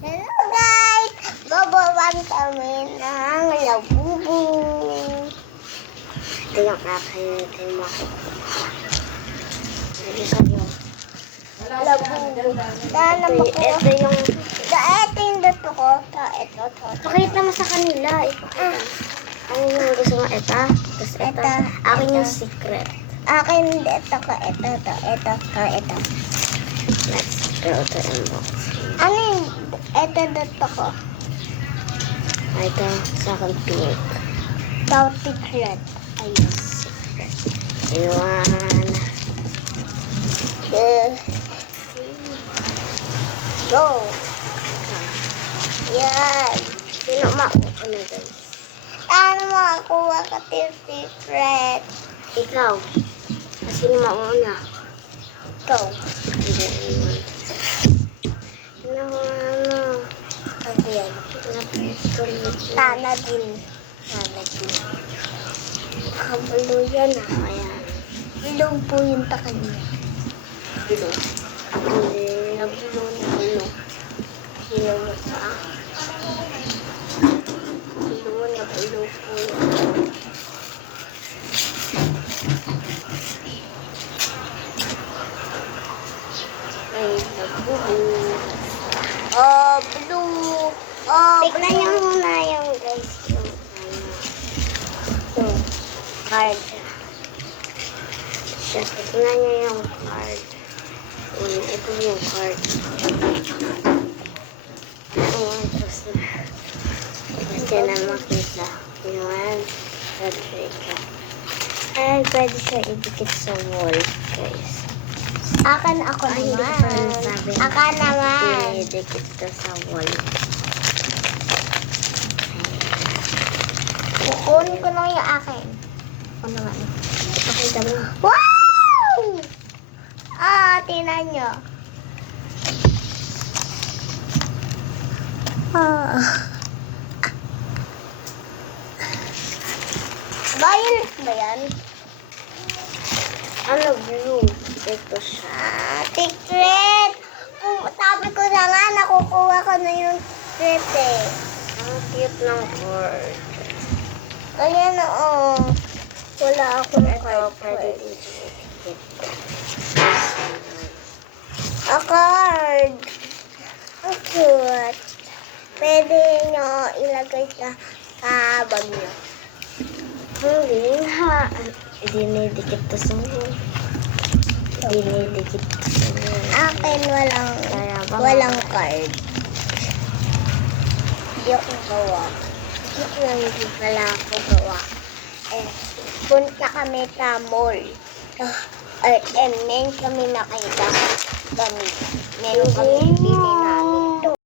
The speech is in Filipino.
Hello guys! Babawan kami ng labubu. Ito yung aking tema ko. Lagi sa'yo. Labubu. Ito yung dato ko. Ito. Pakita mo sa kanila. Ano yung gusto mo? Ito. Tapos ito. Akin yung secret. Akin ito ko. Ito. Let's go to unboxing. Ano yung ito dato ko? Ito sa akin pink. Ito secret. Ayun. Secret. Iwan. Go. Yan. Sino makuha guys? Ano makakuha ka yung secret? Ikaw. Sino mauna? Ikaw. Ano yan? Tana din. Kabalo yan Ayan. Bilog po yung takal niya. Bilog? Bilog na bilog. Bilog na sa bilog na bilog po yan. Ay, nagbubuhat. Blue. Tignan niyo muna yung guys. Yung card. Tignan niyo yung card. Ito yung card. Ayan, tapos na makita. Yan. Ay, pwede siya idikit sa wall, guys. Ako naman. Ako naman. Idikit ko sa wall. Kukunin ko lang yung akin. Ako naman. Pakita mo. Wow! Tingnan nyo. Violet ba yan? Ano blue? Ito siya. Secret! Sabi ko na nga, nakukuha ko na yung secret eh. Ang cute ng cord. Ayan wala akong card. Pwede dito. A card. Ang cute. Pwede nyo ilagay sa bag nyo. Hindi ha. Dinidikit to sa mo. Dinidikit to sa mo. Akin walang card. Hindi ako gawa. Hindi pala ako gawa. Punta kami sa mall. Meron kami nakita kami. Meron kami bili namin